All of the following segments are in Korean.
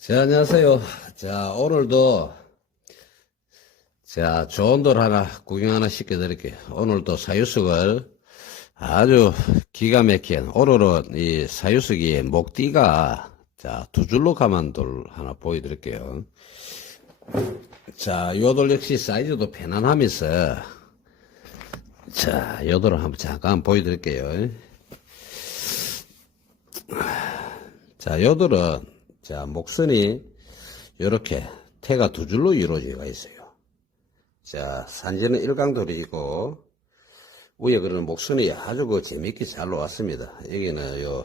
자, 안녕하세요. 자, 오늘도, 자, 좋은 돌 하나, 구경 하나 시켜드릴게요. 오늘도 사유석을 아주 기가 막힌, 오늘은 이 사유석이 목띠가, 자, 두 줄로 감은 돌 하나 보여드릴게요. 자, 요 돌 역시 사이즈도 편안하면서, 자, 요 돌을 한번 잠깐 보여드릴게요. 자, 요들은, 자, 목선이, 요렇게, 태가 두 줄로 이루어져 있어요. 자, 산지는 일강돌이 있고, 위에 그런 목선이 아주 그 재밌게 잘 놓았습니다. 여기는 요,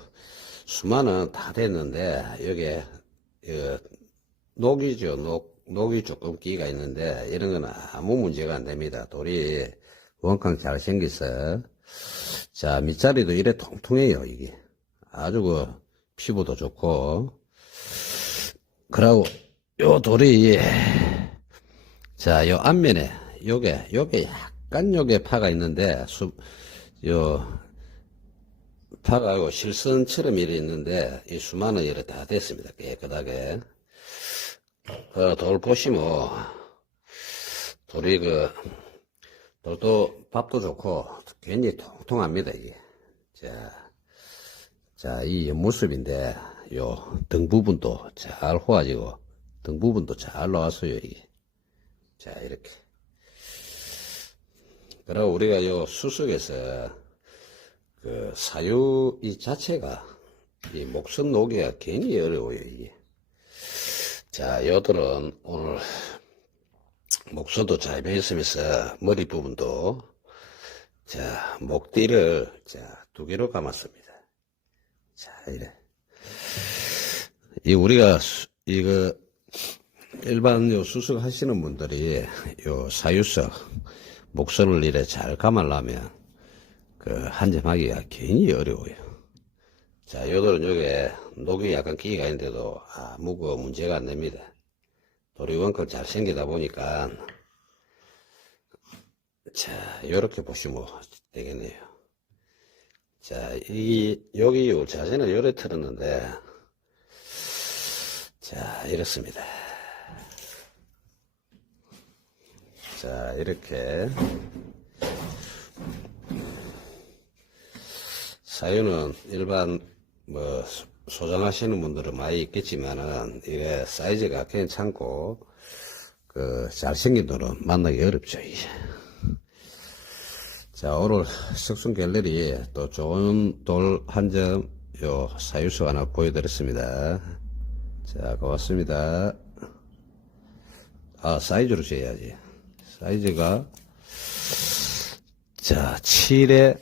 수만은 다 됐는데, 여기에, 어, 녹이죠. 녹, 녹이 조금 끼가 있는데, 이런 거는 아무 문제가 안 됩니다. 돌이 원캉 잘 생겼어. 자, 밑자리도 이래 통통해요, 이게. 아주 그, 피부도 좋고. 그러고, 요 돌이, 자, 요 앞면에, 요게, 요게 약간 요게 파가 있는데, 수, 요, 파가 요 실선처럼 이래 있는데, 이 수만은 이래 다 됐습니다. 깨끗하게. 그, 돌 보시면, 돌이 그, 돌도, 밥도 좋고, 굉장히 통통합니다, 이게. 자, 자, 이 옆모습인데, 요, 등 부분도 잘 호와지고, 등 부분도 잘 나왔어요, 이게. 자, 이렇게. 그리고 우리가 요 수석에서, 그, 사유 이 자체가, 이 목선 녹이가 굉장히 어려워요, 이게. 자, 요들은 오늘, 목선도 잘 배웠으면서, 머리 부분도, 자, 목띠를, 자, 두 개로 감았습니다. 자, 이래. 이 우리가 수- 이거 일반 요 수석 하시는 분들이 요 사유석 목선을 이래 잘 감으려면 그 한점하기가 괜히 어려워요. 자, 요들은 요게 녹이 약간 끼가 있는데도 아무 그 문제가 안 됩니다. 돌이 원클 잘 생기다 보니까 자, 요렇게 보시면 되겠네요. 자, 이, 여기 요 자세는 요래 틀었는데, 자, 이렇습니다. 자, 이렇게. 사유는 일반, 뭐, 소- 소장하시는 분들은 많이 있겠지만은, 이게 사이즈가 괜찮고, 그, 잘생긴 돌은 만나기 어렵죠, 이게. 자, 오늘 석순 갤러리 또 좋은 돌 한 점, 요, 사유수 하나 보여드렸습니다. 자, 고맙습니다. 아, 사이즈로 재야지. 사이즈가, 자, 7에,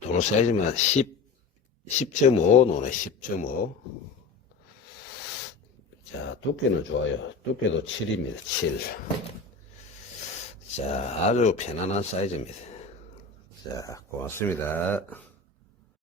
돌 사이즈만 10, 10.5 노네, 10.5. 자, 두께는 좋아요. 두께도 7입니다, 7. 자, 아주 편안한 사이즈입니다. 자, 고맙습니다.